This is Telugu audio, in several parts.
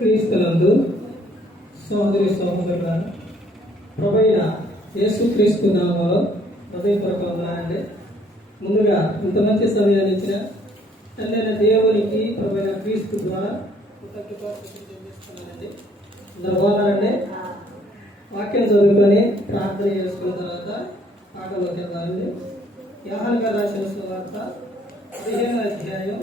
క్రీస్తునందు సహోదరి సహోదరుల ప్రభువైన యేసుక్రీస్తు నామములో హృదయపూర్వక వందనాలండి. ముందుగా ఇంత మంచి సమయాన్ని ఇచ్చిన తండ్రైన దేవునికి ప్రభువైన క్రీస్తు ద్వారా కృతజ్ఞతాస్తుతులు చెల్లిస్తున్నానండి. అందరూ బాగున్నారండి? వాక్యం చదువుకొని ప్రార్థన చేసుకున్న తర్వాత పాటలోకి వెళ్దామండి. యోహాను గారు రాసిన సువార్త 15వ అధ్యాయం,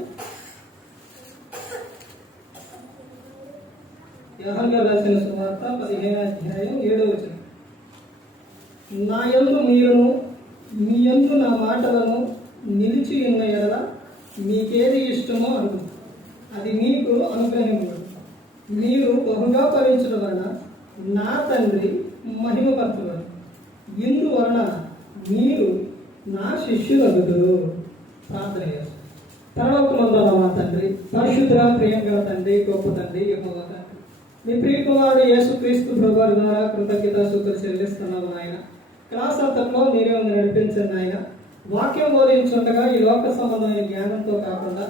యోహాను గారు రాసిన సువార్త 15వ అధ్యాయం 7వ వచనం. నా యందు మీరును మీ యందు నా మాటలను నిలిచి ఉన్న ఎడల మీకేది ఇష్టమో అడుగు, అది మీకు అనుగ్రహింపబడు. మీరు బహుగా ఫలించడం వలన నా తండ్రి మహిమపరచబడు. ఇందువలన మీరు నా శిష్యులగుదురు. ప్రార్థన చేస్తారు. పరలోకమందున్న మా తండ్రి, పరిశుద్ధ ప్రియంగా తండ్రి, గొప్ప తండ్రి, యెహోవా తండ్రి, మీ ప్రియకుమారుడు యేసుక్రీస్తు ప్రభువారి ద్వారా కృతజ్ఞతాస్తుతులు చెల్లిస్తున్నాము నాయన. క్లాస్ అంతట్లో మీరే ఉంది నడిపించండి నాయన. వాక్యం బోధించుండగా ఈ లోక సంబంధమైన జ్ఞానంతో కాకుండా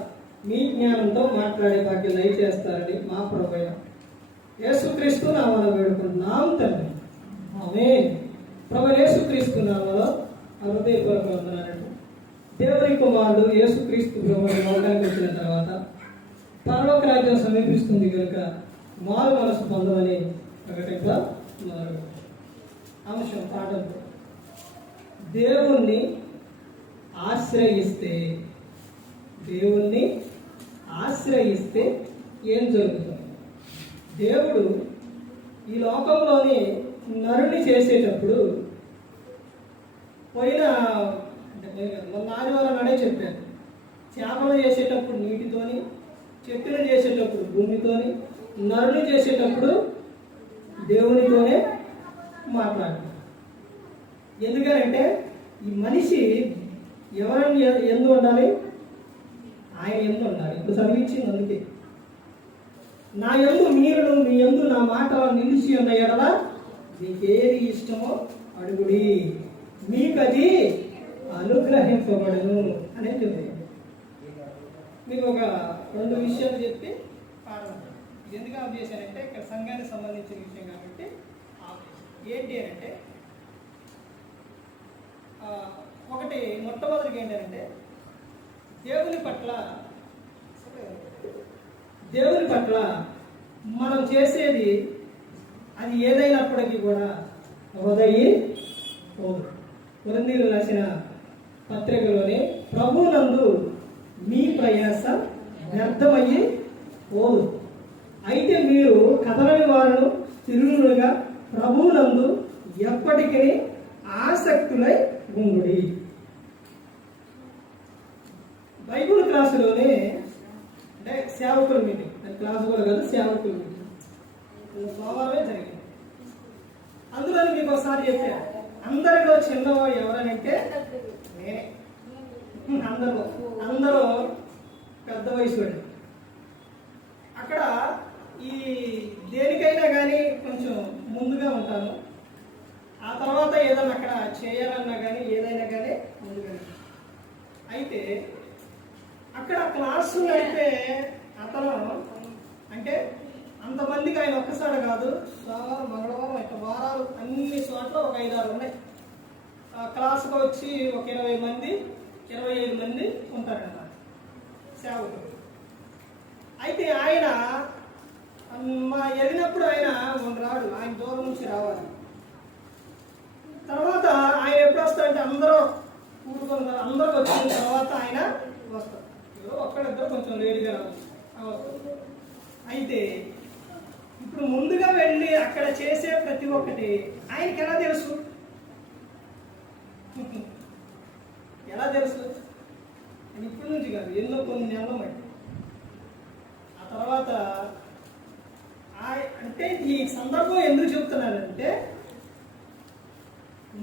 మీ జ్ఞానంతో మాట్లాడే భాగ్యం దయచేస్తారని మా ప్రభువైన యేసుక్రీస్తు నామములో వేడుకుంటున్నాం తండ్రి. ఆమేన్. ప్రభు యేసుక్రీస్తు నామములో హృదయపూర్వక వందనాలండి. దేవుని కుమారుడు యేసుక్రీస్తు ప్రభువు లోకానికి వచ్చిన తర్వాత పరలోక రాజ్యం సమీపిస్తుంది కనుక మారు మనసు పొందమని ప్రకటింప మారు అంశం పాఠం. దేవుణ్ణి ఆశ్రయిస్తే ఏం జరుగుతుంది? దేవుడు ఈ లోకంలోని నరుని చేసేటప్పుడు మొన్న ఆదివారం నాడే చెప్పాను, చేపలు చేసేటప్పుడు నీటితోని, చెట్టును చేసేటప్పుడు భూమితోని, నరుని చేసేటప్పుడు దేవునితోనే మాట్లాడాలి. ఎందుకనంటే ఈ మనిషి ఎవరని ఎందు ఉండాలి? ఆయన ఎందు ఉండాలి. ఇప్పుడు చదివించింది అందుకే, నా యందు మీరును మీ యందు నా మాట నిలిచి ఉన్న ఎడల మీకేది ఇష్టమో అడుగుడి, మీకు అది అనుగ్రహింపబడును అనేది చెప్తాను. మీకు ఒక 2 విషయాలు చెప్పి పాడమంటారు. ఇది ఎందుకు ఆఫ్ చేశానంటే ఇక్కడ సంఘానికి సంబంధించిన విషయం కాబట్టి ఆఫ్ చేశాను. ఏంటి అంటే ఒకటి మొట్టమొదటిగా ఏంటంటే దేవుని పట్ల మనం చేసేది అది ఏదైనప్పటికీ కూడా కొరింథీయులకు రాసిన పత్రికలోని ప్రభువునందు మీ ప్రయాస వ్యర్థమయ్యి పోదు. అయితే మీరు కదలని వారును స్థిరులుగా ప్రభువునందు ఎప్పటికీ ఆసక్తులై ఉండుడి. బైబిల్ క్లాసులోనే అంటే సేవకుల మీటింగ్, క్లాసు కూడా కాదు, సేవకుల మీటింగ్ సోమవారమే జరిగింది. అందులో మీకు ఒకసారి చెప్పాను, అందరిలో చిన్నవాడు ఎవరనంటే నేనే. అందరూ పెద్ద వయసు వాడు. అక్కడ ఈ దేనికైనా కానీ కొంచెం ముందుగా ఉంటాను. ఆ తర్వాత ఏదైనా అక్కడ చేయాలన్నా కానీ ఏదైనా కానీ ముందుగా. అయితే అక్కడ క్లాసు నడిపే అతను అంటే అంతమందికి ఆయన ఒక్కసారి కాదు, సోమవారం మంగళవారం ఇట్లా వారాలు అన్ని చోట్ల ఒక 5-6 ఉన్నాయి. క్లాసుకు వచ్చి ఒక 20 మంది 25 మంది ఉంటారన్నమాట సేవకులు. అయితే ఆయన వెళ్ళినప్పుడు ఆయన రాడు, ఆయన దూరం నుంచి రావాలి. తర్వాత ఆయన ఎప్పుడు వస్తారంటే అందరూ కూడుకున్నారు, అందరూ వచ్చిన తర్వాత ఆయన వస్తారు. ఒక్కడిద్దరు కొంచెం లేటుగా వస్తారు. అయితే ఇప్పుడు ముందుగా వెళ్ళి అక్కడ చేసే ప్రతి ఒక్కటి ఆయనకి ఎలా తెలుసు? ఇప్పటి నుంచి కాదు, ఎన్నో కొన్ని నెలల మట్టి. ఆ తర్వాత అంటే ఈ సందర్భం ఎందుకు చెప్తున్నానంటే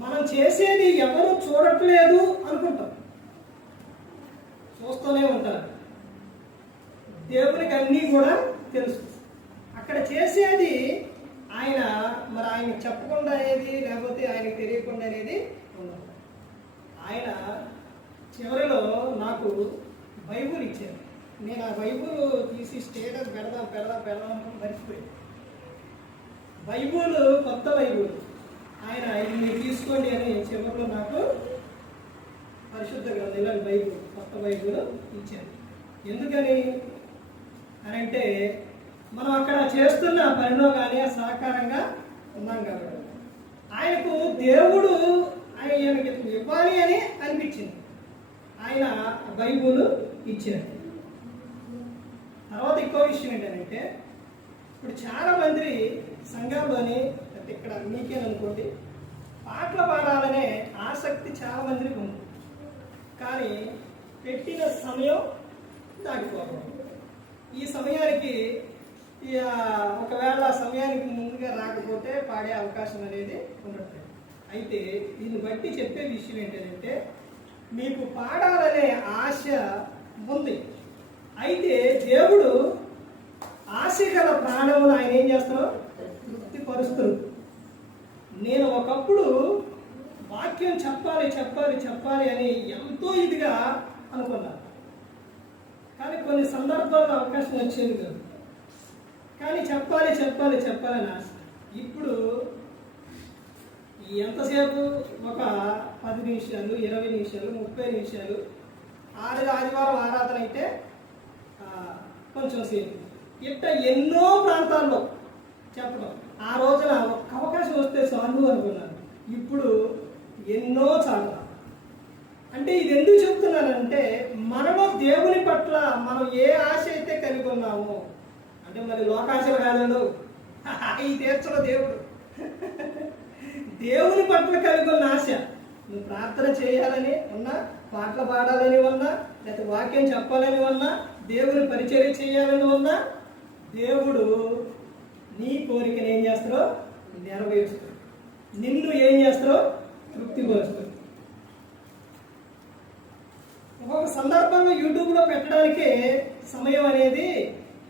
మనం చేసేది ఎవరు చూడట్లేదు అనుకుంటాం, చూస్తూనే ఉంటారు. దేవునికి అన్నీ కూడా తెలుసు. అక్కడ చేసేది ఆయన చెప్పకుండా అనేది, లేకపోతే ఆయనకు తెలియకుండా అనేది ఉండదు. ఆయన చివరిలో నాకు బైబుల్ ఇచ్చారు. నేను ఆ బైబుల్ తీసి స్టేటస్ పెడదాం అనుకుని మర్చిపోయి. బైబుల్ కొత్త బైబుల్ ఆయన ఇది మీరు తీసుకోండి అని చివరిలో నాకు పరిశుద్ధ గ్రంథం ఇలాంటి బైబుల్ కొత్త బైబుల్ ఇచ్చారు. ఎందుకని అని అంటే మనం అక్కడ చేస్తున్న పనిలో కానీ సహకారంగా ఉన్నాం కాబట్టి ఆయనకు దేవుడు ఆయనకి ఇవ్వాలి అని అనిపించింది. ఆయన బైబుల్ ఇచ్చారు. తర్వాత ఇంకో విషయం ఏంటంటే ఇప్పుడు చాలా మంది సంఘంలోని ఇక్కడ మీకేననుకోండి పాటలు పాడాలనే ఆసక్తి చాలా మందికి ఉంది. కానీ పెట్టిన సమయం దాటిపోవడం. ఈ సమయానికి ఒకవేళ సమయానికి ముందుగా రాకపోతే పాడే అవకాశం అనేది ఉండట్లేదు. అయితే దీన్ని బట్టి చెప్పే విషయం ఏంటంటే మీకు పాడాలనే ఆశ ఉంది. అయితే దేవుడు ఆశ గల ప్రాణమును ఆయన ఏం చేస్తారో తృప్తిపరుస్తారు. నేను ఒకప్పుడు వాక్యం చెప్పాలి అని ఎంతో ఇదిగా అనుకున్నాను. కానీ కొన్ని సందర్భాల్లో అవకాశం వచ్చేది కాదు. కానీ చెప్పాలని ఆశ. ఇప్పుడు ఎంతసేపు ఒక 10 నిమిషాలు 20 నిమిషాలు 30 నిమిషాలు ఆదివారం ఆరాధన అయితే కొంచెం సేపు ఇట్లా ఎన్నో ప్రాంతాల్లో చెప్పడం. ఆ రోజున ఒక అవకాశం వస్తే చాలు అనుకున్నాను. ఇప్పుడు ఎన్నో చాలా. అంటే ఇది ఎందుకు చెప్తున్నానంటే మనలో దేవుని పట్ల మనం ఏ ఆశ అయితే కలిగి ఉన్నామో, అంటే మరి లోకాశలు కాదండు ఈ తీర్చడం దేవుడు దేవుని పట్ల కలిగి ఉన్న ఆశ. నువ్వు ప్రార్థన చేయాలని ఉన్నా, పాటలు పాడాలని ఉన్నా, లేకపోతే వాక్యం చెప్పాలని ఉన్నా, దేవుని పరిచర్య చేయాలని ఉన్నా, దేవుడు నీ కోరికను ఏం చేస్తారో నెరవేరుస్తాడు. నిన్ను ఏం చేస్తారో తృప్తిపరుస్తాడు. ఒక్కొక్క సందర్భంలో యూట్యూబ్లో పెట్టడానికే సమయం అనేది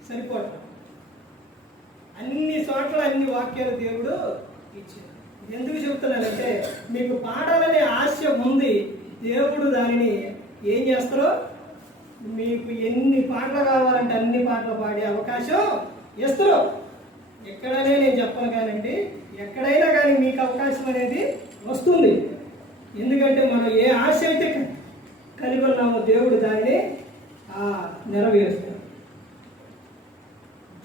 సరిపోవట్లేదు. అన్ని చోట్ల అన్ని వాక్యాలు దేవుడు ఇచ్చాడు. ఎందుకు చెబుతున్నానంటే మీకు పాడాలనే ఆశ ఉంది. దేవుడు దానిని ఏం చేస్తారో మీకు ఎన్ని పాటలు కావాలంటే అన్ని పాటలు పాడే అవకాశం ఇస్తారు. ఎక్కడనే నేను చెప్పను కానండి, ఎక్కడైనా కానీ మీకు అవకాశం అనేది వస్తుంది. ఎందుకంటే మనం ఏ ఆశ అయితే కలిగి ఉన్నామో దేవుడు దానిని నెరవేరుస్తాడు.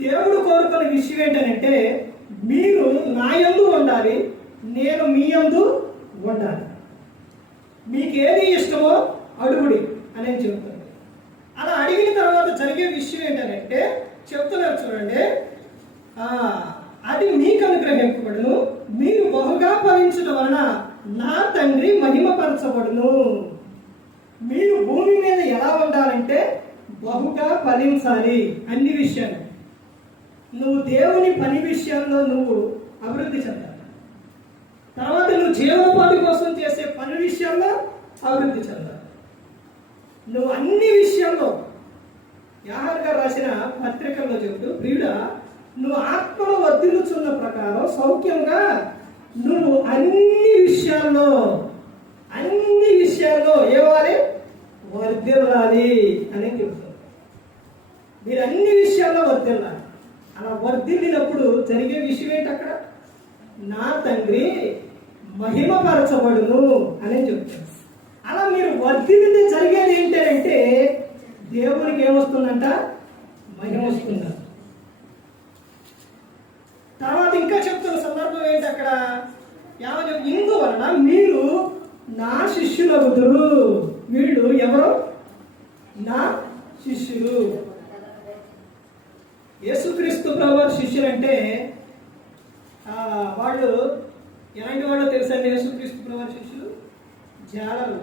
దేవుడు కోరుకున్న విషయం ఏంటంటే మీరు నా యందు ఉండాలి, నేను మీ యందు ఉండాలి. మీకు ఏది ఇష్టమో అడుగుడి అని చెప్తాను. అలా అడిగిన తర్వాత జరిగే విషయం ఏంటంటే చెప్తున్నారు చూడండి, అది మీకు అనుగ్రహింపబడును, మీరు బహుగా ఫలించడం వలన నా తండ్రి మహిమపరచబడును. మీరు భూమి మీద ఎలా ఉండాలంటే బహుగా ఫలించాలి. అన్ని విషయాలు నువ్వు దేవుని పని విషయాల్లో నువ్వు అభివృద్ధి చెందాలి. తర్వాత నువ్వు జీవనోపాధి కోసం చేసే పని విషయాల్లో అభివృద్ధి చెందాలి. నువ్వు అన్ని విషయాల్లో యాహారు గారు రాసిన పత్రికల్లో చెబుతూ, ప్రియుడా నువ్వు ఆత్మలో వర్ధిల్లుచున్న ప్రకారం సౌఖ్యంగా నువ్వు అన్ని విషయాల్లో ఏవాలి వర్ధిల్లాలి అని చెబుతారు. మీరు అన్ని విషయాల్లో వర్ధిల్లాలి. అలా వర్ధిల్లినప్పుడు జరిగే విషయం ఏంటి? అక్కడ నా తండ్రి మహిమపరచబడును అని చెప్తారు. అలా మీరు వర్ధిల్లితే జరిగేది ఏంటంటే దేవునికి ఏమొస్తుందంట? మహిమ వస్తుందంట. తర్వాత ఇంకా చెప్తున్న సందర్భం ఏంటి అక్కడ? ఇందువలన మీరు నా శిష్యులవుదురు. వీళ్ళు ఎవరు? నా శిష్యులు. యేసుక్రీస్తు ప్రభువారి శిష్యులు అంటే వాళ్ళు ఎలాంటి వాళ్ళు తెలుసండి? యేసుక్రీస్తు ప్రభువారి శిష్యులు జాలరు,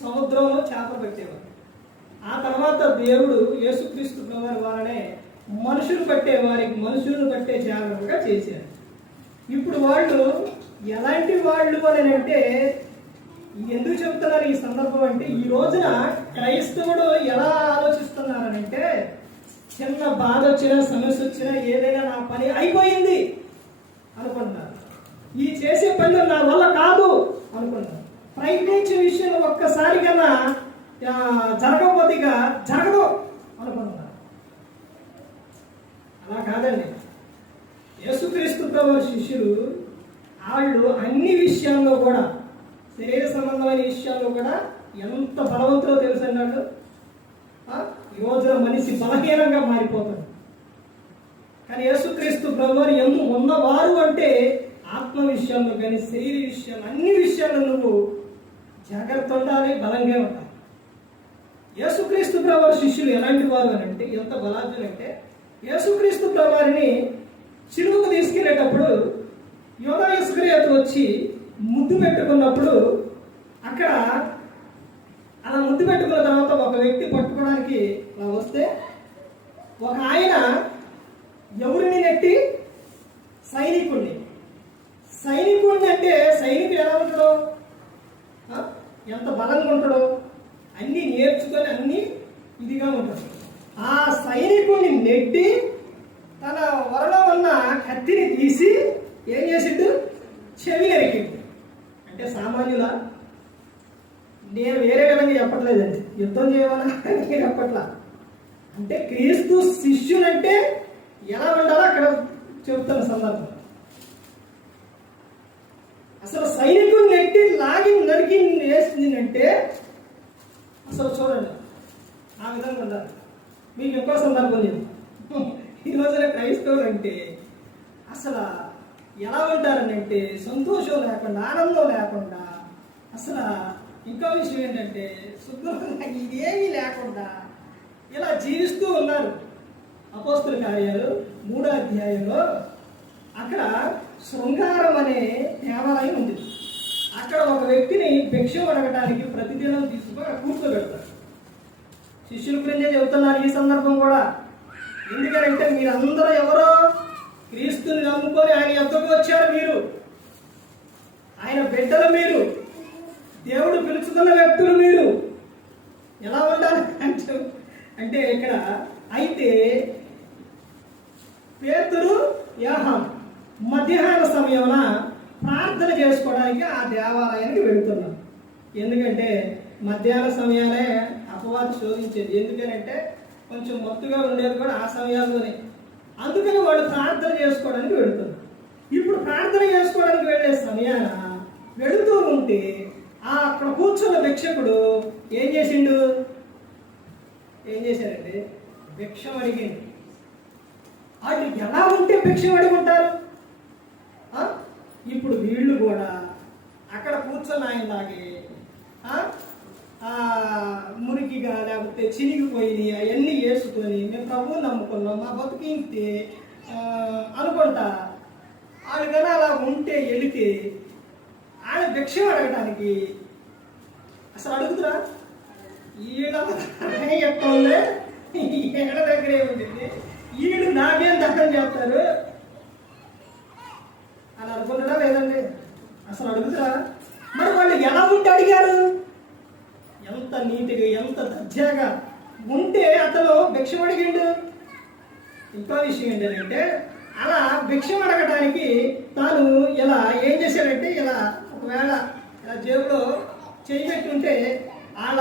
సముద్రంలో చేపలు పట్టేవారు. ఆ తర్వాత దేవుడు యేసుక్రీస్తు ప్రభువారి వాళ్ళనే మనుషులు పట్టే వారికి మనుషులను పట్టే జాలరుగా చేశారు. ఇప్పుడు వాళ్ళు ఎలాంటి వాళ్ళు అని అంటే ఎందుకు చెప్తున్నారు ఈ సందర్భం అంటే, ఈ రోజున క్రైస్తవుడు ఎలా ఆలోచిస్తున్నారనంటే చిన్న బాధ వచ్చినా సమస్య వచ్చినా ఏదైనా నా పని అయిపోయింది అనుకుంటున్నారు. ఈ చేసే పనులు నా వల్ల కాదు అనుకుంటున్నారు. ప్రయత్నించే విషయం ఒక్కసారి కన్నా జరగకపోతేగా జరగదు అనుకుంటున్నారు. అలా కాదండి. యేసుక్రీస్తు ప్రభువు శిష్యులు వాళ్ళు అన్ని విషయాల్లో కూడా, శరీర సంబంధమైన విషయాల్లో కూడా ఎంత బలవంతులో తెలుసు అన్నాడు. ఈ రోజున మనిషి బలహీనంగా మారిపోతాడు. కానీ యేసుక్రీస్తు ప్రభువు ఎందు ఉన్నవారు అంటే ఆత్మ విషయాల్లో కానీ శరీర విషయాలు అన్ని విషయాల్లో నువ్వు జాగ్రత్త ఉండాలి, బలంగా ఉండాలి. యేసుక్రీస్తు ప్రభువు శిష్యులు ఎలాంటి వారు అని అంటే, ఎంత బలాఢ్యులు అంటే, యేసుక్రీస్తు ప్రభువుని సిలువకు తీసుకెళ్లేటప్పుడు యోధా ఇస్కరియోతు వచ్చి ముద్దు పెట్టుకున్నప్పుడు, అక్కడ అలా ముద్దు పెట్టుకున్న తర్వాత ఒక వ్యక్తి పట్టుకోవడానికి వస్తే ఒక ఆయన ఎవరిని నెట్టి? సైనికుడిని. సైనికుడిని అంటే సైనికుడు ఎలా ఉంటాడో, ఎంత బలంగా ఉంటాడో, అన్నీ నేర్చుకొని అన్నీ ఇదిగా ఉంటాడు. ఆ సైనికుడిని నెట్టి తన వరలో ఉన్న కత్తిని తీసి ఏం చేసిండు? చెవి నరికిండు. అంటే సామాన్యుల, నేను వేరే విధంగా చెప్పట్లేదండి, యుద్ధం చేయమని నేను చెప్పట్లా. అంటే క్రీస్తు శిష్యులంటే ఎలా ఉండాలో అక్కడ చెబుతున్న సందర్భం. అసలు సైనికుడు నెట్టి లాగి నరికి వేసిందంటే అసలు చూడండి, ఆ విధంగా ఉండాలి. మీకు ఎక్కువ సందర్భం లేదు. ఈ రోజున క్రైస్తవులు అంటే అసలు ఎలా ఉంటారని అంటే సంతోషం లేకుండా, ఆనందం లేకుండా, అసలు ఇంకో విషయం ఏంటంటే శుభ్రంగా ఇదేమీ లేకుండా ఇలా జీవిస్తూ ఉన్నారు. అపోస్తుల కార్యాలు 3వ అధ్యాయంలో అక్కడ శృంగారం అనే దేవాలయం ఉంది. అక్కడ ఒక వ్యక్తిని భిక్ష అడగడానికి ప్రతిదినం తీసుకొని కూర్చోబెడతారు. శిష్యుల గురించే చెబుతున్నారు ఈ సందర్భం కూడా. ఎందుకంటే మీరందరూ ఎవరో క్రీస్తుని నమ్ముకొని ఆయన యొద్దకు వచ్చారు. మీరు ఆయన బిడ్డలు, మీరు దేవుడు పిలుచుకున్న వ్యక్తులు. మీరు ఎలా ఉండాలి అంటే ఇక్కడ అయితే పేతురు, యోహాను మధ్యాహ్న సమయమున ప్రార్థన చేసుకోవడానికి ఆ దేవాలయానికి వెళుతున్నారు. ఎందుకంటే మధ్యాహ్న సమయాలే అపవాది శోధించేది. ఎందుకనంటే కొంచెం మత్తుగా ఉండేది కూడా ఆ సమయాల్లోనే. అందుకని వాళ్ళు ప్రార్థన చేసుకోవడానికి వెళుతున్నారు. ఇప్పుడు ప్రార్థన చేసుకోవడానికి వెళ్ళే సమయాన వెళుతూ ఉంటే అక్కడ కూర్చున్న భిక్షకుడు ఏం చేశాడంటే భిక్షం అడిగింది. వాళ్ళు ఎలా ఉంటే భిక్షం అడుగుంటారు? ఇప్పుడు వీళ్ళు కూడా అక్కడ కూర్చొని ఆయనలాగే మురికిగా లేకపోతే చినిగిపోయి అవన్నీ వేసుకొని మేము ప్రభువు నమ్ముకున్నాం, మా బతుకింతే అనుకుంటా వాళ్ళు కానీ అలా ఉంటే వెళితే ఆయన భిక్షం అడగటానికి అసలు అడుగుతురా? ఈడ ఎట్లా ఉంది, ఎక్కడ దగ్గర ఏముంటుంది, వీళ్ళు నాకేం దక్కం చేస్తారు అని అనుకుంటారా లేదండి? అసలు అడుగుతురా? మరి వాళ్ళు ఎలా ఉంటే అడిగారు? ఎంత నీట్గా, ఎంత దర్జాగా ఉంటే అతను భిక్షం అడిగిండు. ఇంకో విషయం ఏంటంటే అలా భిక్షం అడగడానికి తాను ఇలా ఏం చేశాడంటే ఇలా ఒకవేళ ఇలా జేబులో చేయి పెట్టుంటే వాళ్ళ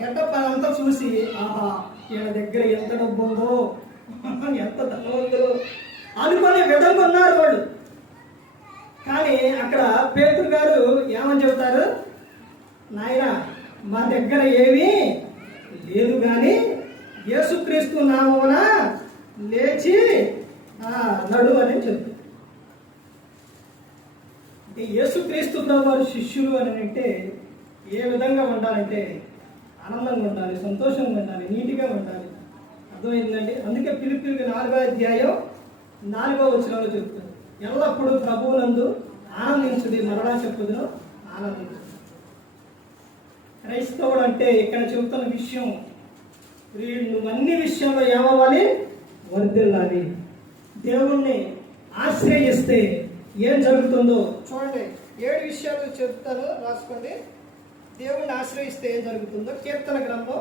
గెటప్ అంతా చూసి ఆహా ఈయన దగ్గర ఎంత డబ్బు ఉందో, ఎంత ధనవంతులు అనుకునే విధంగా ఉన్నారు వాళ్ళు. కానీ అక్కడ పేతురు గారు ఏమని చెబుతారు? నాయన మా దగ్గర ఏమీ లేదు, కానీ యేసుక్రీస్తు నామమున లేచి నడు అని చెప్తారు. అంటే యేసుక్రీస్తు ప్రభువు శిష్యులు అని అంటే ఏ విధంగా ఉండాలంటే ఆనందంగా ఉండాలి, సంతోషంగా ఉండాలి, నీట్గా ఉండాలి. అర్థమైందండి? అందుకే ఫిలిప్పీయులకు 4వ అధ్యాయం 4వ వచనంలో చెప్తారు, ఎల్లప్పుడూ ప్రభువునందు ఆనందించుడి, మరలా చెప్పుదును ఆనందించు. క్రైస్తవుడు అంటే ఇక్కడ చెబుతున్న విషయం, నువ్వు అన్ని విషయంలో ఏమవ్వాలి? వర్ధిల్లాలి. దేవుణ్ణి ఆశ్రయిస్తే ఏం జరుగుతుందో చూడండి. 7 విషయాలు చెప్తాను, రాసుకోండి. దేవుణ్ణి ఆశ్రయిస్తే ఏం జరుగుతుందో కీర్తన గ్రంథం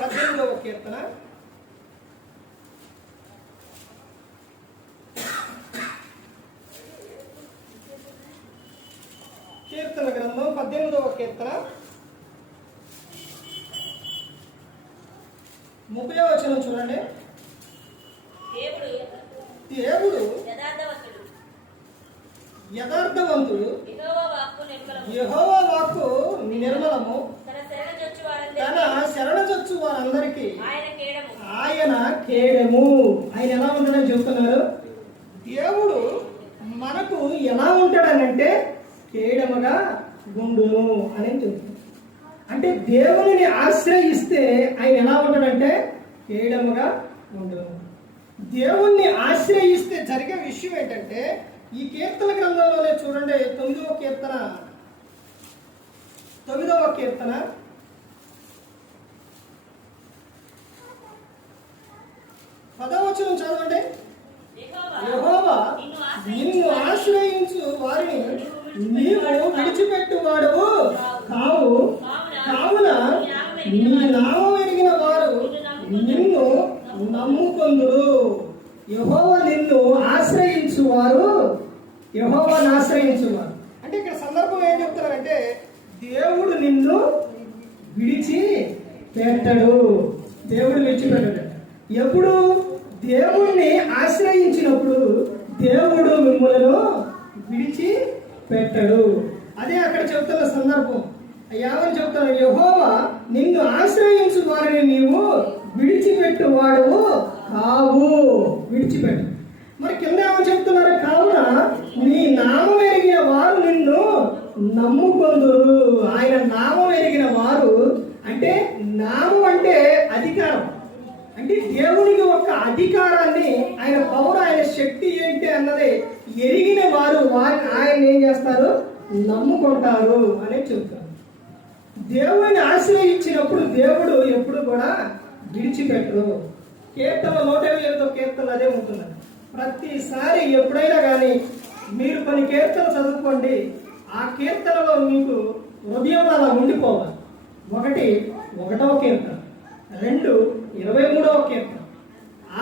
18వ కీర్తన 18వ కీర్తన 30వ వచనం చూడండి. దేవుడు యథార్థవంతుడు, యెహోవా వాక్కు నిర్మలము, తన శరణజొచ్చు వారందరికీ ఆయన కేడము. ఆయన ఎలా ఉంటాడని చెప్తున్నారు. దేవుడు మనకు ఎలా ఉంటాడనంటే కేడముగా గుండును అని చెప్తున్నారు. అంటే దేవుని ఆశ్రయిస్తే ఆయన ఎలా ఉంటాడంటే కేడముగా గుండును. దేవుణ్ణి ఆశ్రయిస్తే జరిగే విషయం ఏంటంటే, ఈ కీర్తన గ్రంథంలోనే చూడండి, 9వ కీర్తన 10వ వచనం చదవండి. యెహోవా నిన్ను ఆశ్రయించు వారిని నీవు విడిచిపెట్టువాడవు కావు, కావున నీ నామం ఎరిగిన వారు నిన్ను నమ్ముకొందురు. యెహోవా నిన్ను ఆశ్రయించువారు, యెహోవాను ఆశ్రయించువారు. అంటే ఇక్కడ సందర్భం ఏం చెప్తున్నారంటే, దేవుడు నిన్ను విడిచి పెట్టడు. దేవుడు విడిచిపెట్టడు. ఎప్పుడు దేవుణ్ణి ఆశ్రయించినప్పుడు దేవుడు మిమ్మల్ని విడిచి పెట్టడు. అదే అక్కడ చెప్తున్న సందర్భం. ఏమని చెప్తాను, యెహోవా నిన్ను ఆశ్రయించు వారిని నీవు విడిచిపెట్టు వాడు కావు, విడిచిపెట్టు. మరి కింద ఏమని చెప్తున్నారు, కావున నీ నామం ఎరిగిన వారు నిన్ను నమ్ముకొందురు. ఆయన నామం ఎరిగిన వారు అంటే, నామం అంటే అధికారం. అంటే దేవునికి ఒక అధికారాన్ని, ఆయన పవర్, ఆయన శక్తి ఏంటి అన్నది ఎరిగిన వారు ఆయన ఏం చేస్తారు, నమ్ముకుంటారు అని చెప్తారు. దేవుని ఆశ్రయించినప్పుడు దేవుడు ఎప్పుడు కూడా విడిచిపెట్టరు. కీర్తన 128వ కీర్తన అదే ఉంటుంది. ప్రతిసారి ఎప్పుడైనా కానీ మీరు కొన్ని కీర్తన చదువుకోండి, ఆ కీర్తనలో మీకు హృదయం అలా ఉండిపోవాలి. 1వ కీర్తన, 2 23వ కీర్తన,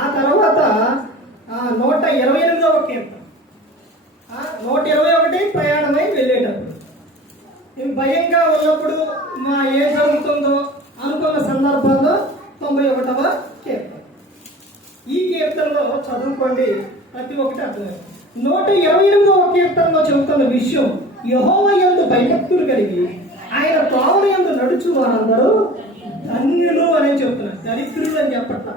ఆ తర్వాత 128వ కీర్తన, 121 ప్రయాణమై వెళ్ళేటప్పుడు, భయంగా ఉన్నప్పుడు మా ఏం జరుగుతుందో అనుకున్న సందర్భాల్లో 91వ కీర్తన. ఈ కీర్తనలో చదువుకోండి, ప్రతి ఒక్కటి అర్థమైంది. 128వ కీర్తనలో చెబుతున్న విషయం, యెహోవా యందు భయభక్తులు కలిగి ఆయన త్రోవల యందు నడుచు వారందరూ ధన్యులు అని చెప్తున్నారు. దరిద్రులు అని చెప్పట్ల,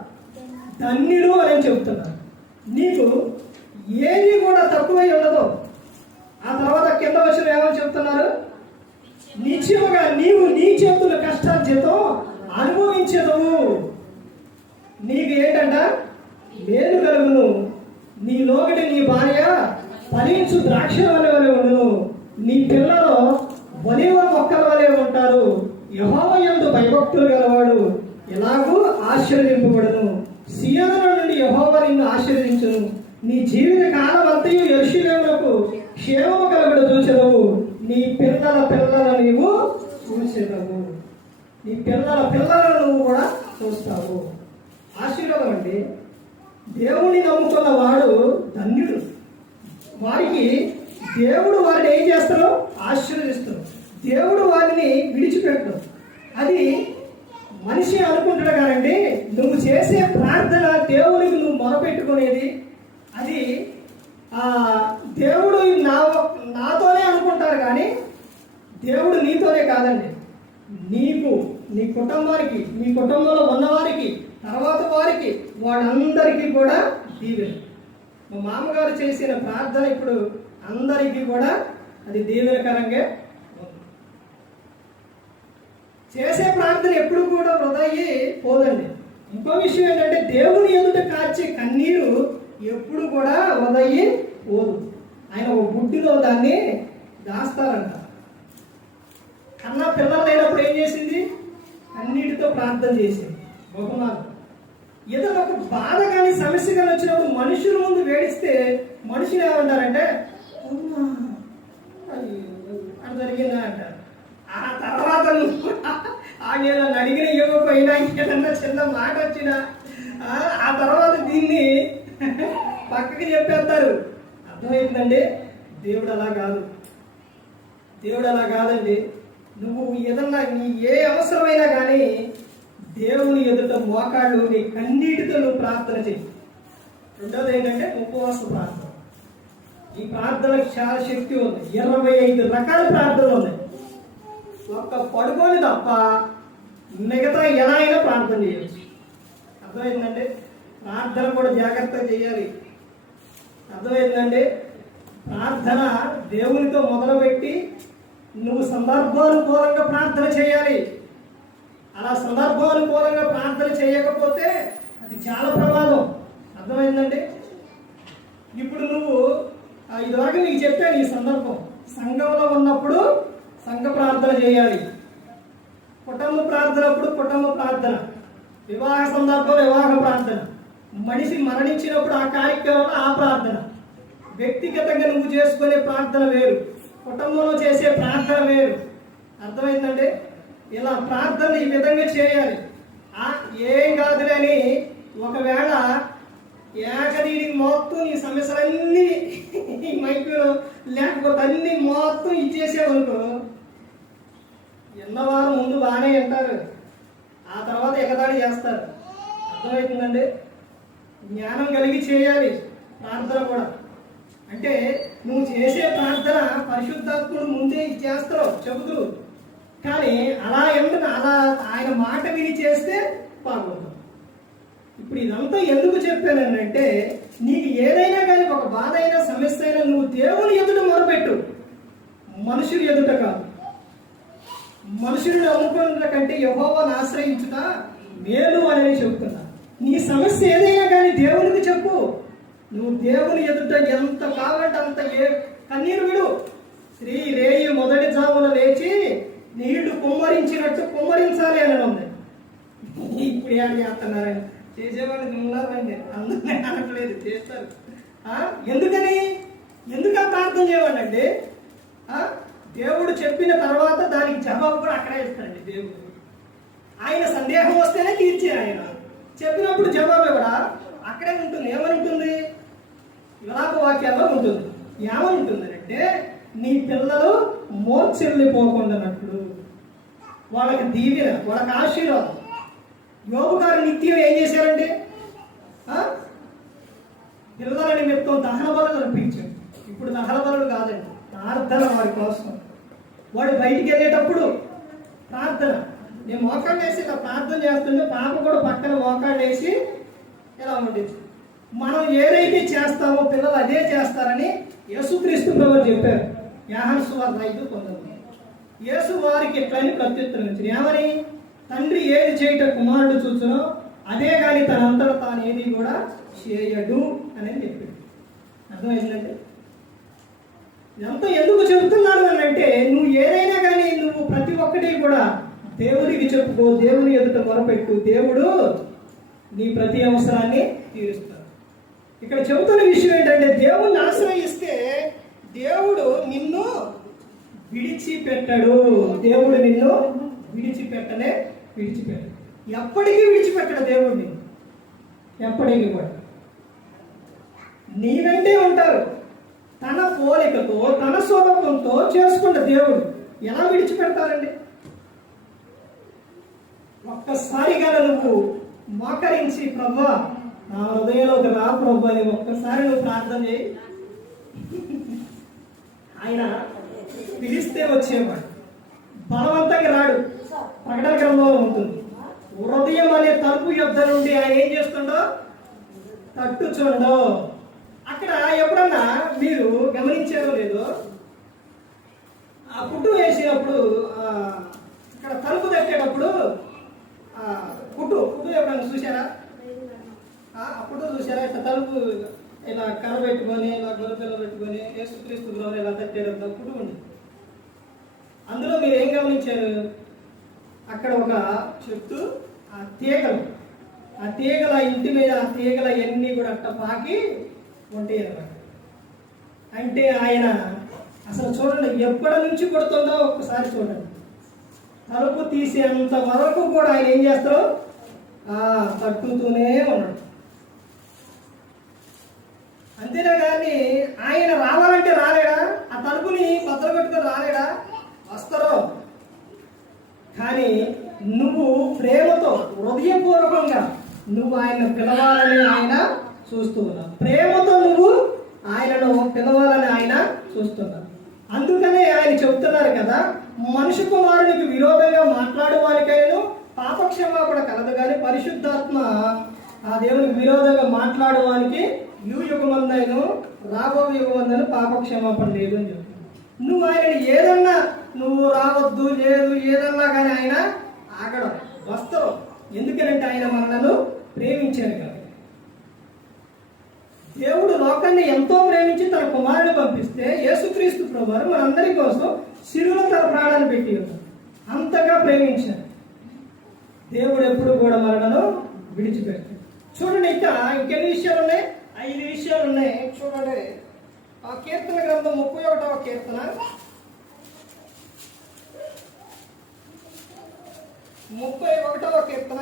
ధన్యులు అని చెప్తున్నారు. నీకు ఏది కూడా తక్కువై ఉండదు. ఆ తర్వాత కింద వచ్చిన ఏమని చెప్తున్నారు, నిశ్చయముగా నీవు నీ చేతుల కష్టార్జితం అనుభవించదవు. నీకు ఏంటంట, మేలు కలుగును. నీ లోగటి నీ భార్య ఫలించు ద్రాక్ష వలె ఉండును. నీ పిల్లలు ఒలీవ మొక్కల వలె ఉంటారు. యెహోవా యందు భయభక్తులు గలవాడు ఎలాగూ ఆశీర్వదింపబడును. సీయోను నుండి యెహోవా నిన్ను ఆశీర్వదించును. నీ జీవిత కాలం అంతయు యెరూషలేమునకు క్షేమము కలుగుట చూచెదవు. నీ పిల్లల పిల్లల నీవు చూచెదవు. నీ పిల్లల పిల్లలను నువ్వు కూడా చూస్తావు. ఆశీర్వాదం అండి. దేవుణ్ణి నమ్ముకున్న వాడు ధన్యుడు. వారికి దేవుడు వారిని ఏం చేస్తాడో ఆశీర్వదిస్తాడు. దేవుడు వారిని విడిచిపెట్టడు. అది మనిషి అనుకుంటాడు కానండి, నువ్వు చేసే ప్రార్థన దేవునికి నువ్వు మొరపెట్టుకునేది అది దేవుడు నాతోనే అనుకుంటారు కానీ దేవుడు నీతోనే కాదండి. నీకు, నీ కుటుంబానికి, నీ కుటుంబంలో ఉన్నవారికి, తర్వాత వారికి, వాళ్ళందరికీ కూడా దీవెన. మా మామగారు చేసిన ప్రార్థన ఇప్పుడు అందరికీ కూడా అది దీవెనకరంగా ఉంది. చేసే ప్రార్థన ఎప్పుడు కూడా వృధా పోదండి. ఇంకో విషయం ఏంటంటే, దేవుని ఎదుట కార్చే కన్నీరు ఎప్పుడు కూడా వృధా పోదు. ఆయన ఒక బుడ్డిలో దాన్ని దాస్తారంట. కన్నా పిల్లలు లేనప్పుడు ఏం చేసింది, కన్నీటితో ప్రార్థన చేసింది. బహుమానం ఏదైనా ఒక బాధ కానీ సమస్య కానీ వచ్చినప్పుడు మనుషుల ముందు వేడిస్తే మనుషులు ఏమంటారంటే, అది జరిగిందా అంటారు. ఆ తర్వాత నేను అడిగిన ఇవ్వకపోయినా ఏదన్నా చిన్న మాట వచ్చినా ఆ తర్వాత దీన్ని పక్కకి చెప్పేస్తారు. అర్థమవుతుందండి. దేవుడు అలా కాదు. దేవుడు అలా కాదండి. నువ్వు ఏదన్నా నీ ఏ అవసరమైనా కానీ దేవుని ఎదుట మోకాళ్ళు నీ కన్నీటితో నువ్వు ప్రార్థన చెయ్యి. రెండోది ఏంటంటే ఉపవాస ప్రార్థన. ఈ ప్రార్థనకు చాలా శక్తి ఉంది. 25 రకాల ప్రార్థనలు ఉన్నాయి. ఒక్క పడుకొని తప్ప మిగతా ఎలా అయినా ప్రార్థన చేయవచ్చు. అర్థమైందండి? ప్రార్థన కూడా జాగ్రత్తగా చేయాలి. అర్థమైందండి? ప్రార్థన దేవునితో మొదలుపెట్టి నువ్వు సందర్భానుకూలంగా ప్రార్థన చేయాలి. అలా సందర్భానుకూలంగా ప్రార్థన చేయకపోతే అది చాలా ప్రమాదం. అర్థమైందండి? ఇప్పుడు నువ్వు ఇదివరకు నీకు చెప్పాను ఈ సందర్భం. సంఘంలో ఉన్నప్పుడు సంఘ ప్రార్థన చేయాలి, కుటుంబ ప్రార్థన అప్పుడు కుటుంబ ప్రార్థన, వివాహ సందర్భంలో వివాహ ప్రార్థన, మనిషి మరణించినప్పుడు ఆ కార్యక్రమంలో ఆ ప్రార్థన. వ్యక్తిగతంగా నువ్వు చేసుకునే ప్రార్థన వేరు, కుటుంబంలో చేసే ప్రార్థన వేరు. అర్థమైందండి? ఇలా ప్రార్థన ఈ విధంగా చేయాలి. ఏం కాదులే అని ఒకవేళ ఏకదీనికి మొత్తం ఈ సమస్యలన్నీ ఈ మైకులో లేకపోతే అన్ని మొత్తం ఇచ్చేసేవనుకో, ఎన్నవారు ముందు బాగానే వింటారు, ఆ తర్వాత ఎగదాడి చేస్తారు. అర్థమవుతుందండి? జ్ఞానం కలిగి చేయాలి ప్రార్థన కూడా. అంటే నువ్వు చేసే ప్రార్థన పరిశుద్ధాత్ముడు ముందే చేస్తావు చెబుతూ, కానీ అలా ఎందుకు అలా ఆయన మాట విని చేస్తే బాగుంటుంది. ఇప్పుడు ఇదంతా ఎందుకు చెప్పానంటే, నీకు ఏదైనా కానీ ఒక బాధ అయినా సమస్య అయినా నువ్వు దేవుని ఎదుట మొరపెట్టు, మనుషులు ఎదుట కాదు. మనుషులను నమ్ముకున్న కంటే యెహోవాను ఆశ్రయించుట మేలు అనేది చెబుతున్నా. నీ సమస్య ఏదైనా కానీ దేవునికి చెప్పు. నువ్వు దేవుని ఎదుట ఎంత కావాలంటే అంత కన్నీరు విడు. శ్రీ రేయి మొదటి జామున లేచి నీళ్లు కుమ్మరించినట్టు కుమ్మరించాలి అని ఉంది. ఇప్పుడు ఏం చేస్తున్నారని చేసేవాళ్ళు ఉన్నారండి, అందరినీ అనట్లేదు, చేస్తారు. ఎందుకని ఎందుకు ప్రార్థన చేయవాలండి? దేవుడు చెప్పిన తర్వాత దానికి జవాబు కూడా అక్కడే ఇస్తాడండి దేవుడు. ఆయన సందేహం వస్తేనే తీర్చే, ఆయన చెప్పినప్పుడు జవాబు కూడా అక్కడే ఉంటుంది. ఏమని ఉంటుంది? విలాప వాక్యాల్లో ఉంటుంది. ఏమని ఉంటుంది అంటే, నీ పిల్లలు మోర్చెల్లిపోకుండానట్లు, వాళ్ళకి దీవెన, వాళ్ళకి ఆశీర్వాదం. యోబు గారు నిత్యం ఏం చేశారండి? పిల్లల నిమిత్తం దహన బలులు అర్పించాడు. ఇప్పుడు దహన బలులు కాదండి, ప్రార్థన వాడి కోసం. వాడు బయటికి వెళ్ళేటప్పుడు ప్రార్థన. నేను మోకాళ్ళు వేసి ఇలా ప్రార్థన చేస్తుంటే పాప కూడా పక్కన మోకాళ్ళు వేసి ఇలా ఉండేది. మనం ఏదైతే చేస్తామో పిల్లలు అదే చేస్తారని యేసుక్రీస్తు ప్రభువు చెప్పారు. యోహాను సువార్త 5:9. యేసు వారికి ఎట్లని ప్రత్యుత్తరం ఇచ్చింది. ఏమని? తండ్రి ఏది చేయట కుమారుడు చూచునో అదే కానీ తన అంతటా తాను ఏది కూడా చేయడు అని చెప్పాడు. అర్థమైందంటే ఇదంతా ఎందుకు చెబుతున్నాను అని అంటే, నువ్వు ఏదైనా కానీ నువ్వు ప్రతి ఒక్కటి కూడా దేవుడికి చెప్పుకో, దేవుని ఎదుట మొరపెట్టు, దేవుడు నీ ప్రతి అవసరాన్ని తీరుస్తాడు. ఇక్కడ చెబుతున్న విషయం ఏంటంటే, దేవుణ్ణి ఆశ్రయిస్తే దేవుడు నిన్ను విడిచిపెట్టడు. దేవుడు నిన్ను విడిచిపెట్టడు. ఎప్పటికీ విడిచిపెట్టడు దేవుడిని, ఎప్పటికీ కూడా నీ వెంటే ఉంటారు. తన పోలికతో తన స్వరూపంతో చేసుకుంట దేవుడు. ఎలా విడిచిపెడతారండి? ఒక్కసారిగా నువ్వు మోకరించి, ప్రభువా నా హృదయంలోకి రా ప్రభు అని ఒక్కసారి నువ్వు ప్రార్థన చేయి. ఆయన పిలిస్తే వచ్చేవాడు, బలవంతంగా రాడు. ప్రకటన గ్రంథంలో ఉంటుంది. హృదయం అనే తలుపు యొద్ద నుండి ఆయన ఏం చేస్తుండో తట్టుచుండో. అక్కడ ఎప్పుడన్నా మీరు గమనించారో లేదో, ఆ పుట్టు వేసినప్పుడు ఇక్కడ తలుపు తట్టేటప్పుడు పుట్టు ఎప్పుడన్నా చూసారా? అప్పుడు చూసారా? ఇట్లా తలుపు ఇలా కర్ర పెట్టుకొని, ఇలా గొర్రెపిల్ల పెట్టుకొని యేసుక్రీస్తు ప్రభువుని ఇలా తట్టేటప్పుడు పుట్టు ఉంది. అందులో మీరు ఏం గమనించారు? అక్కడ ఒక చెట్టు, ఆ తీగల ఇంటి మీద ఆ తీగల అన్నీ కూడా అట్ట పాకి ఉంటాయి అన్నమాట. అంటే ఆయన అసలు చూడండి, ఎప్పటి నుంచి కొడుతుందో ఒక్కసారి చూడండి. తలుపు తీసేంత వరకు కూడా ఆయన ఏం చేస్తారో తట్టుతూనే ఉన్నాడు. అంతేనా కానీ ఆయన రావాలంటే రాలేడా? ఆ తలుపుని బద్దలు పెట్టుకొని రాలేడా? వస్తారో. కానీ నువ్వు ప్రేమతో హృదయపూర్వకంగా నువ్వు ఆయన పిలవాలని ఆయన చూస్తూ ఉన్నావు. ప్రేమతో నువ్వు ఆయనను పిలవాలని ఆయన చూస్తున్నావు. అందుకనే ఆయన చెబుతున్నారు కదా, మనుష్య కుమారునికి విరోధంగా మాట్లాడే వారికైనా పాపక్షమాపణ కలదు, కానీ పరిశుద్ధాత్మ ఆ దేవునికి విరోధంగా మాట్లాడేవానికి యుగమందైను రాబో యుగమందను పాపక్షమాపణ లేదు అని చెప్తున్నాడు. నువ్వు ఆయనని ఏదన్నా నువ్వు రావద్దు లేదు ఏదన్నా కానీ ఆయన ఆగడం వస్తారు. ఎందుకంటే ఆయన మనలను ప్రేమించాడు కదా. దేవుడు లోకాన్ని ఎంతో ప్రేమించి తన కుమారుని పంపిస్తే యేసుక్రీస్తు ప్రభువారు మనందరి కోసం శిలువలో తన ప్రాణాన్ని పెట్టి ఉన్నాడు. అంతగా ప్రేమించాడు. దేవుడు ఎప్పుడు కూడా మనలను విడిచిపెట్టాడు. చూడండి, ఇంకెన్ని విషయాలు ఉన్నాయి? 5 విషయాలు ఉన్నాయి. చూడండి, ఆ కీర్తన గ్రంథం 31వ కీర్తన 31వ కీర్తన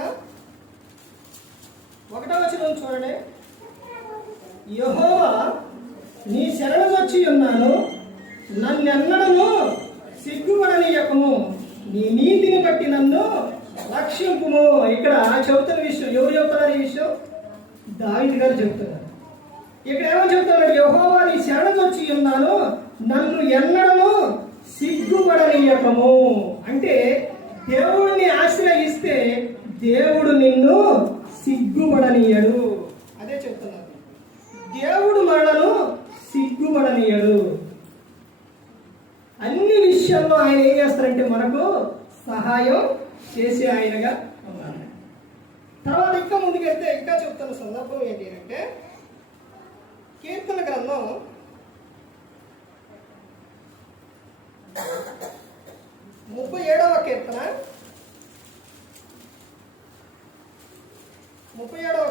1వ వచనం చూడండి. యెహోవా నీ శరణు వచ్చి ఉన్నాను, నన్నెన్నడను సిగ్గుపడనీయకము, నీ నీతిని బట్టి నన్ను రక్షింపుము. ఇక్కడ చెబుతున్న విషయం ఎవరు చెబుతున్నారు? ఈ విషయం దావీదు గారు చెబుతున్నారు. ఇక్కడ ఏమో చెబుతున్నాడు? యెహోవా నీ శరణు వచ్చి ఉన్నాను, నన్ను ఎన్నడను సిగ్గుపడనీయకము. అంటే దేవుడిని ఆశ్రయిస్తే దేవుడు నిన్ను సిగ్గుపడనీయడు. అదే చెప్తున్నారు. దేవుడు మనలను సిగ్గుపడనీయడు. అన్ని విషయాల్లో ఆయన ఏం చేస్తారంటే మనకు సహాయం చేసే ఆయనగా ఉన్నారు. తర్వాత ఇంకా ముందుకెళ్తే ఇంకా చెప్తున్న సందర్భం ఏంటి అంటే, కీర్తన గ్రంథం 37వ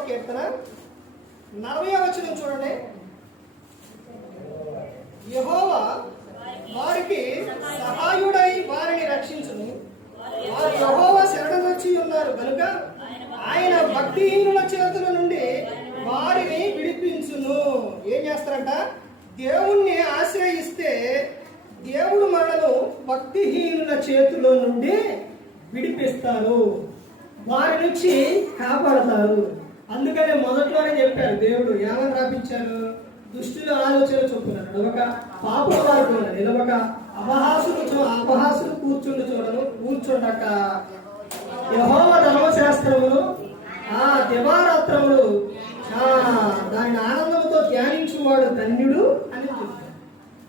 కీర్తన 40వ వచనం చూడండి. యెహోవా వారికి సహాయుడై వారిని రక్షించును, వారు యెహోవా శరణొచ్చి ఉన్నారు కనుక ఆయన భక్తిహీనుల చేతుల నుండి వారిని విడిపించును. ఏం చేస్తారంట? దేవుణ్ణి ఆశ్రయిస్తే దేవుడు మనను భక్తిహీనుల చేతుల నుండి విడిపిస్తారు, వారి నుంచి కాపాడతారు. అందుకనే మొదట్లోనే చెప్పారు, దేవుడు ఏమని రాపించారు? దుష్టుల ఆలోచన చొప్పున నడవక, పాపం వారు నిలవక, అపహాసులు కూర్చుండక, యెహోవా ధర్మశాస్త్రములు ఆ దివారాత్రములు దాని ఆనందంతో ధ్యానించువాడు ధన్యుడు అని చెప్తారు.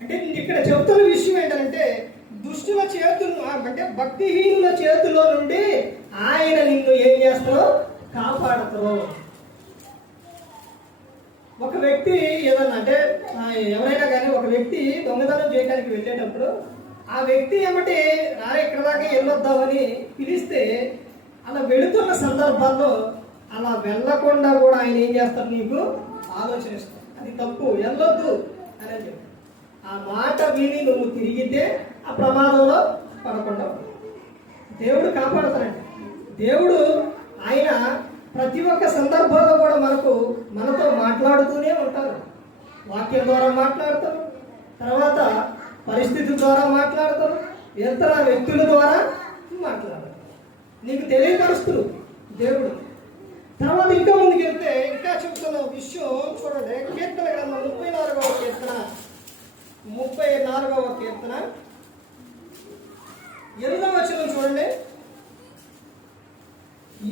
అంటే ఇక్కడ చెప్తున్న విషయం ఏంటంటే, దుష్టుల చేతులు అంటే భక్తిహీనుల చేతిలో నుండి ఆయన నిన్ను ఏం చేస్తారో కాపాడతారు. ఒక వ్యక్తి ఏదన్నా అంటే ఎవరైనా కానీ ఒక వ్యక్తి దొంగతనం చేయడానికి వెళ్ళేటప్పుడు ఆ వ్యక్తి ఏమంటే ఇక్కడ దాకా వెళ్ళొద్దామని పిలిస్తే అలా వెళుతున్న సందర్భాల్లో అలా వెళ్ళకుండా కూడా ఆయన ఏం చేస్తారు? నీకు ఆలోచనిస్తారు, అది తప్పు, వెళ్ళొద్దు అని చెప్పి ఆ మాట విని నువ్వు తిరిగితే ఆ ప్రమాదంలో పడకుండా దేవుడు కాపాడతారండి. దేవుడు ఆయన ప్రతి ఒక్క సందర్భంలో కూడా మనతో మాట్లాడుతూనే ఉంటారు. వాక్యం ద్వారా మాట్లాడతారు, తర్వాత పరిస్థితి ద్వారా మాట్లాడతారు, ఇతర వ్యక్తుల ద్వారా మాట్లాడతారు. నీకు తెలియపరుస్తారు దేవుడు. తర్వాత ఇంకా ముందుకెళ్తే ఇంకా చెప్తున్న విషయం చూడండి. కీర్తన గ్రంథం 34వ కీర్తన 8వ వచనం చూడండి.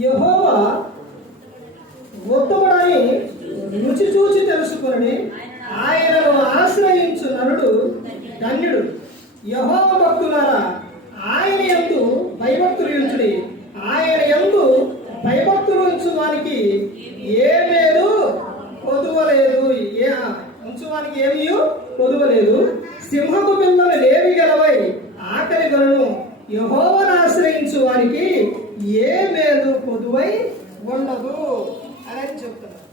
యెహోవా ఉత్తముడని రుచి చూచి తెలుసుకుని ఆయనను ఆశ్రయించు నరుడు ధన్యుడు. యెహోవా భక్తులారా ఆయన యందు భయభక్తులు ఉంచుడి, ఆయన యందు భయభక్తులు ఉంచు వానికి ఏ మేలు కొదువలేదు, ఉంచువానికి ఏమీ కొదువలేదు. సింహపు పిల్లలు లేవి గలవై ఆకలి గలను, యెహోవాను ఆశ్రయించు వారికి ఏ మేలు కొదువై ఉండదు అని చెప్తున్నారు.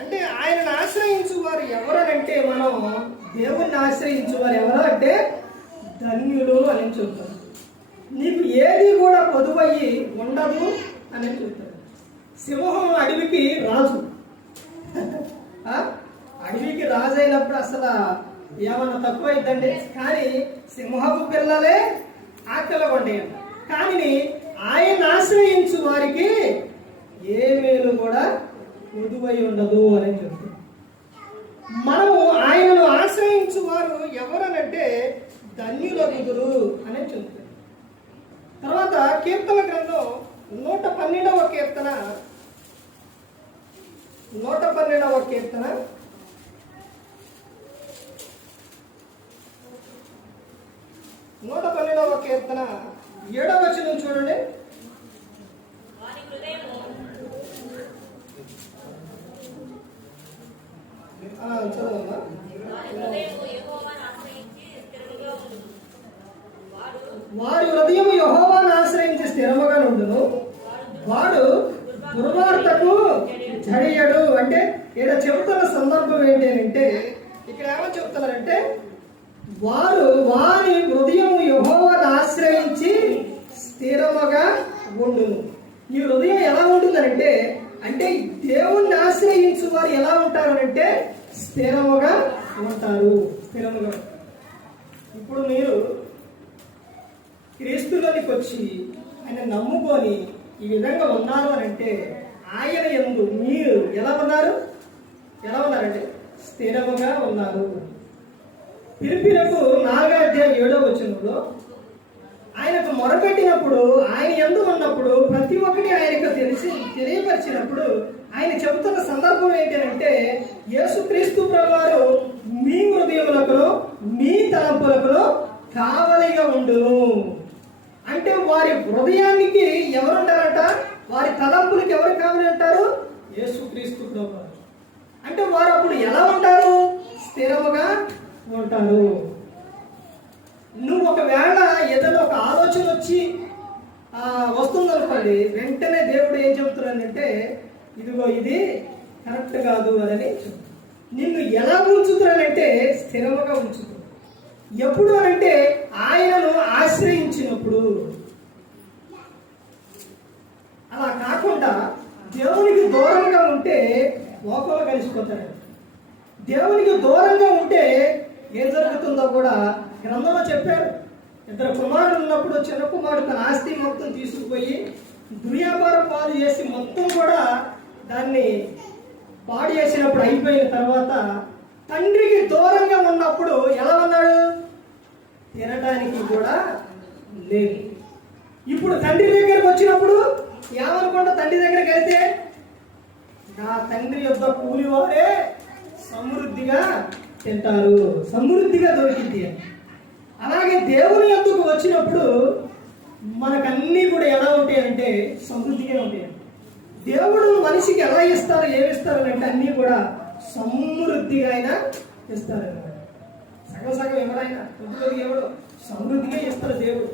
అంటే ఆయనను ఆశ్రయించు వారు ఎవరనంటే మనం దేవుణ్ణి ఆశ్రయించు వారు ఎవరు అంటే ధన్యులు అని చెప్తారు. నీకు ఏది కూడా పొదువయ్యి ఉండదు అని చెప్తారు. సింహం అడవికి రాజు, అడవికి రాజు అయినప్పుడు అసలు ఏమన్నా తక్కువైందండి. కానీ సింహపు పిల్లలే ఆకలి కొండేయండి. కానీ ఆయన ఆశ్రయించు వారికి ఏ మేలు కూడా కొదువై ఉండదు అని చెప్తుంది. మనము ఆయనను ఆశ్రయించు వారు ఎవరనంటే ధన్యులగుదురు అని చెప్తుంది. తర్వాత కీర్తన గ్రంథం 112వ కీర్తన 112వ కీర్తన 112వ కీర్తన 7వ వచనం చూడండి. చదవమ్మా. వారి హృదయం యెహోవాను ఆశ్రయించి స్థిరముగా నుండును, వాడు దుర్వార్తకు జడియడు. అంటే ఇక్కడ చెబుతున్న సందర్భం ఏంటి అంటే, ఇక్కడ ఏమని చెప్తున్నారంటే వారి హృదయం యెహోవాను ఆశ్రయించి స్థిరముగా ఉండును. ఈ హృదయం ఎలా ఉంటుందంటే, అంటే దేవుణ్ణి ఆశ్రయించు వారు ఎలా ఉంటారు అంటే స్థిరముగా ఉంటారు. స్థిరముగా. ఇప్పుడు మీరు క్రీస్తులోనికి వచ్చి ఆయన నమ్ముకొని ఈ విధంగా ఉన్నారు అని అంటే ఆయన యందు మీరు ఎలా ఉన్నారంటే స్థిరముగా ఉన్నారు. ఫిలిప్పీయులకు 4:7 ఆయనకు మొరపెట్టినప్పుడు, ఆయన యందు ఉన్నప్పుడు ప్రతి ఒక్కటి ఆయనకు తెలియపరిచినప్పుడు ఆయన చెబుతున్న సందర్భం ఏంటంటే, యేసుక్రీస్తు ప్రభువారు మీ హృదయములకు మీ తలంపులకు కావలిగా ఉండును. అంటే వారి హృదయానికి ఎవరుంటారట, వారి తలంపులకు ఎవరు కావాలి అంటారు? యేసుక్రీస్తు ప్రభువారు. అంటే వారు అప్పుడు ఎలా ఉంటారు? స్థిరముగా ఉంటారు. నువ్వు ఒకవేళ ఏదైనా ఒక ఆలోచన వచ్చి వస్తుందనుకోండి, వెంటనే దేవుడు ఏం చెబుతున్నాడంటే ఇదిగో ఇది కరెక్ట్ కాదు అని నిన్ను ఎలా ఉంచుతున్నానంటే స్థిరముగా ఉంచుతున్నాడు. ఎప్పుడు అంటే ఆయనను ఆశ్రయించినప్పుడు. అలా కాకుండా దేవునికి దూరంగా ఉంటే లోకంలో కలిసిపోతాడు. దేవునికి దూరంగా ఉంటే ఏం జరుగుతుందో కూడా గ్రంథంలో చెప్పారు. 2 కుమారులు ఉన్నప్పుడు చిన్న కుమారుడు తన ఆస్తి మొత్తం తీసుకుపోయి దుర్వ్యాపారం పాలు చేసి మొత్తం కూడా దాన్ని పాడు చేసినప్పుడు అయిపోయిన తర్వాత తండ్రికి దూరంగా ఉన్నప్పుడు ఎలా ఉన్నాడు? తినడానికి కూడా లేదు. ఇప్పుడు తండ్రి దగ్గరకు వచ్చినప్పుడు ఏమనుకుంటా, తండ్రి దగ్గరికి వెళ్తే నా తండ్రి యొక్క కూలివారే సమృద్ధిగా తింటారు, సమృద్ధిగా దొరికింది. అలాగే దేవుని యొద్దకు వచ్చినప్పుడు మనకన్నీ కూడా ఎలా ఉంటాయంటే సమృద్ధిగా ఉంటాయి. దేవుడు మనిషికి ఎలా ఇస్తారు, ఏమిస్తారు అంటే అన్నీ కూడా సమృద్ధిగా అయినా ఇస్తారు. సగం సగం ఎవరైనా కొద్దిగా ఎవడు సమృద్ధిగా ఇస్తారు దేవుడు.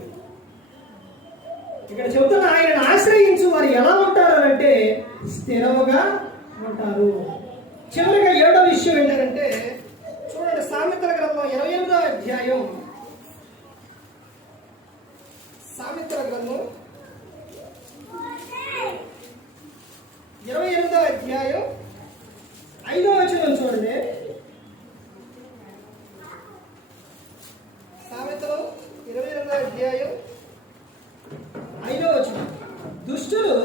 ఇక్కడ చెబుతున్న ఆయనను ఆశ్రయించు వారు ఎలా ఉంటారు అంటే స్థిరముగా ఉంటారు. చివరిగా 7వ విషయం ఏంటంటే చూడండి, సామెతల గ్రంథం 28వ అధ్యాయం, సామెతల గ్రంథం 28వ అధ్యాయం 5వ వచనం చూడండి. సామెతలు 28వ అధ్యాయం 5వ వచనం. దుష్టులు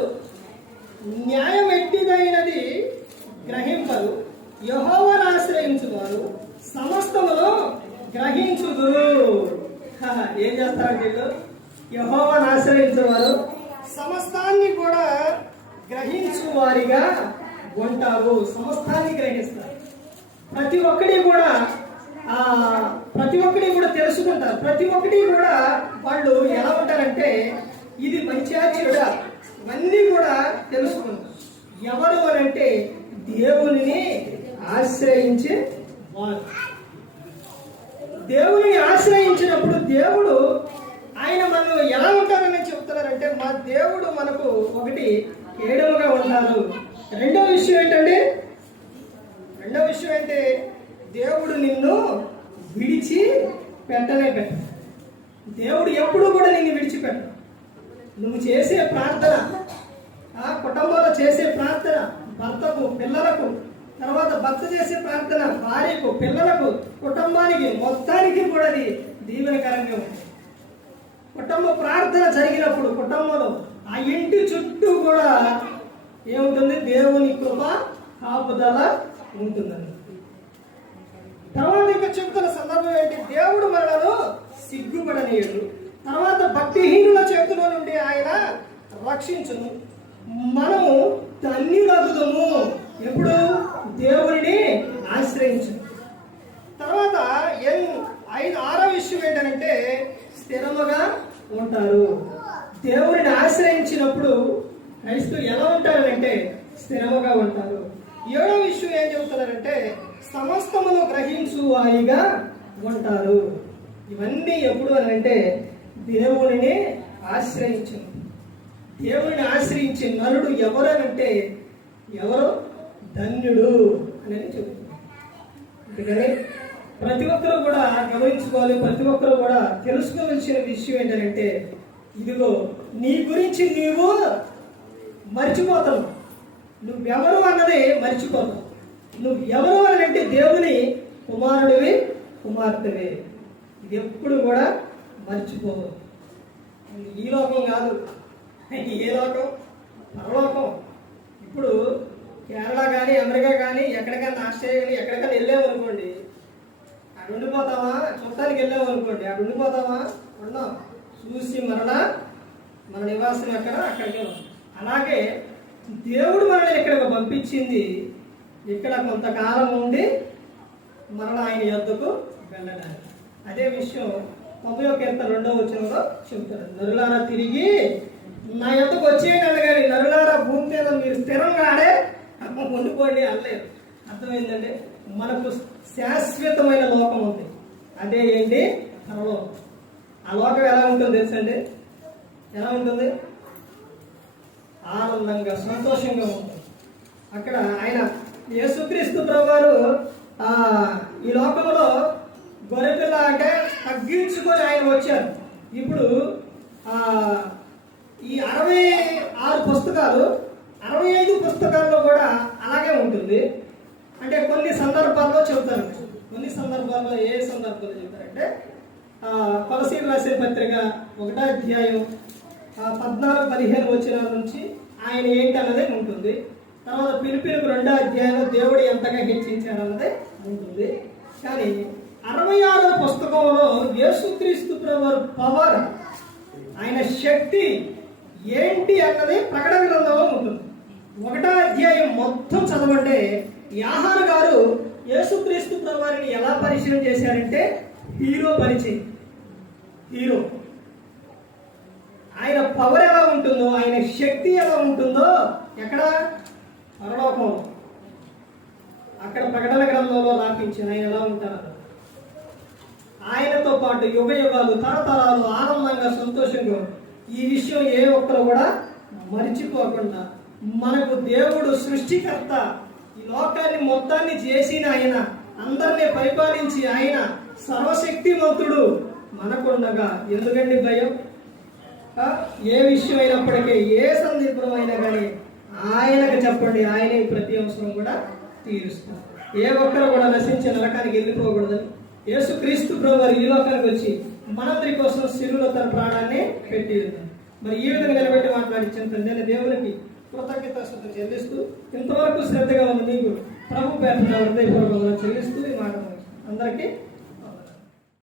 న్యాయం ఎట్టిదైనది గ్రహింపరు, యెహోవాను ఆశ్రయించువారు సమస్తమును గ్రహించుదురు. ఏం చేస్తారంటే వీళ్ళు? యెహోవాను ఆశ్రయించేవారు సమస్తాన్ని కూడా గ్రహించు వారిగా ఉంటారు. సమస్తాన్ని గ్రహిస్తారు. ప్రతి ఒక్కటి కూడా తెలుసుకుంటారు. ప్రతి ఒక్కటి కూడా వాళ్ళు ఎలా ఉంటారంటే ఇది మంచిగా చెడా ఇవన్నీ కూడా తెలుసుకుంటారు. ఎవరు అని అంటే దేవుని ఆశ్రయించే వారు. దేవుని ఆశ్రయించినప్పుడు దేవుడు ఆయన మనం ఎలా ఉంటారని చెప్తున్నారంటే మా దేవుడు మనకు ఒకటి ఏడవగా ఉంటారు. రెండవ విషయం ఏంటంటే దేవుడు నిన్ను విడిచి పెట్టనే పెట్ట. దేవుడు ఎప్పుడు కూడా నిన్ను విడిచిపెట్ట. నువ్వు చేసే ప్రార్థన, కుటుంబంలో చేసే ప్రార్థన, భర్తకు పిల్లలకు, తర్వాత భర్త చేసే ప్రార్థన భార్యకు పిల్లలకు కుటుంబానికి మొత్తానికి కూడా అది దీవెనకరంగా ఉంటుంది. కుటుంబ ప్రార్థన జరిగినప్పుడు కుటుంబంలో ఆ ఇంటి చుట్టూ కూడా ఏముంటుంది? దేవుని కృప కాపుదల ఉంటుందండి. తర్వాత ఇంకా చెప్తున్న సందర్భం ఏంటి? దేవుడు మనలను సిగ్గుపడనీయడు. తర్వాత భక్తిహీనుల చేతిలో నుండి ఆయన రక్షించును. మనము ధన్యులగుదము ఎప్పుడు? దేవుడిని ఆశ్రయించు. తర్వాత ఆరో విషయం ఏంటంటే స్థిరముగా ఉంటారు. దేవుడిని ఆశ్రయించినప్పుడు క్రైస్తవులు ఎలా ఉంటారంటే స్థిరముగా ఉంటారు. ఏడో విషయం ఏం చెబుతున్నారంటే సమస్తమును గ్రహించు వారిగా ఉంటారు. ఇవన్నీ ఎప్పుడు అని అంటే దేవుడిని ఆశ్రయించు. దేవుడిని ఆశ్రయించే నరుడు ఎవరు అనంటే ఎవరు? ధన్యుడు అని చెబుతున్నారు. అందుకని ప్రతి ఒక్కరూ కూడా గమనించుకోవాలి. ప్రతి ఒక్కరూ కూడా తెలుసుకోవలసిన విషయం ఏంటంటే ఇదిగో నీ గురించి నీవు మర్చిపోతావు. నువ్వెవరు అన్నది మర్చిపోతావు. నువ్వు ఎవరు అని అంటే దేవుని కుమారుడివి, కుమార్తెవి. ఇది ఎప్పుడు కూడా మర్చిపోవు. ఈ లోకం కాదు. ఏ లోకం? పరలోకం. ఇప్పుడు కేరళ కానీ అమెరికా కానీ ఎక్కడికైనా ఆస్ట్రేలియా కానీ ఎక్కడికైనా వెళ్ళాము అనుకోండి, అక్కడ ఉండిపోతావా? చూడటానికి వెళ్ళాము అనుకోండి, అక్కడ ఉండిపోతావా? ఉన్నాం. చూసి మన నివాసం ఎక్కడ? అక్కడికే. అలాగే దేవుడు మనల్ని ఇక్కడికి పంపించింది ఇక్కడ కొంతకాలం ఉండి మరణ ఆయన యొద్దకు వెళ్ళడానికి. అదే విషయం 90వ కీర్తన 2వ వచనంలో చెబుతారు. నరులారా తిరిగి నా యొద్దకు వచ్చేయండి కానీ నరులారా భూమి మీద మీరు స్థిరంగా ఆడే ఉండిపోండి అనలేదు. అర్థమైందండి? మనకు శాశ్వతమైన లోకం ఉంది. అదే ఏంటి? పరలోకం. ఆ లోకం ఎలా ఉంటుంది తెలుసండి? ఎలా ఉంటుంది? ఆనందంగా సంతోషంగా ఉంటుంది. అక్కడ ఆయన యేసుక్రీస్తు ప్రభువారు ఈ లోకంలో గొర్రెపిల్ల అంటే తగ్గించుకొని ఆయన వచ్చారు. ఇప్పుడు ఈ 66 పుస్తకాలు 65 పుస్తకాల్లో కూడా అలాగే ఉంటుంది. అంటే కొన్ని సందర్భాల్లో చెబుతారు. కొన్ని సందర్భాల్లో ఏ సందర్భాల్లో చెబుతారంటే కొలసీలు రాసే పత్రిక 1వ అధ్యాయం 14-15 వచనాల నుంచి ఆయన ఏంటి అన్నది ఉంటుంది. తర్వాత పిలుపులకు 2వ అధ్యాయంలో దేవుడు ఎంతగా హెచ్చించాడన్నది ఉంటుంది. కానీ 66వ పుస్తకంలో యేసుక్రీస్తు ప్రభువు పవర్, ఆయన శక్తి ఏంటి అన్నది ప్రకటన గ్రంథంలో ఉంటుంది. 1వ అధ్యాయం మొత్తం చదవంటే యోహాను గారు యేసుక్రీస్తు ప్రభువుని ఎలా పరిచయం చేశారంటే హీరో పరిచయం. హీరో ఆయన పవర్ ఎలా ఉంటుందో, ఆయన శక్తి ఎలా ఉంటుందో ఎక్కడ? పరలోకంలో. అక్కడ ప్రకటన గ్రంథంలో రాపించిన ఆయన ఎలా ఉంటారు. ఆయనతో పాటు యుగ యుగాలు తరతరాలు ఆనందంగా సంతోషంగా ఈ విషయం ఏ ఒక్కరు కూడా మర్చిపోకుండా మనకు దేవుడు సృష్టికర్త, ఈ లోకాన్ని మొత్తాన్ని చేసిన ఆయన, అందరినీ పరిపాలించి ఆయన సర్వశక్తిమంతుడు మనకుండగా ఎందుకండి భయం? ఏ విషయం అయినప్పటికీ ఏ సందర్భం అయినా కానీ ఆయనకు చెప్పండి, ఆయనే ప్రతి అవసరం కూడా తీరుస్తారు. ఏ ఒక్కరు కూడా నశించే నరకానికి వెళ్ళిపోకూడదని యేసుక్రీస్తు ప్రభువు ఈ లోకానికి వచ్చి మనందరి కోసం శిలువలో తన ప్రాణాన్ని పెట్టి ఉన్నారు. మరి ఈ విధంగా నిలబెట్టి మాట్లాడించిన తండ్రి దేవునికి కృతజ్ఞతాస్తుతులు చెల్లిస్తూ ఇంతవరకు శ్రద్ధగా ఉన్న మీకు ప్రభు పేరు హృదయపూర్వకంగా చెల్లిస్తూ ఈ మాట అందరికీ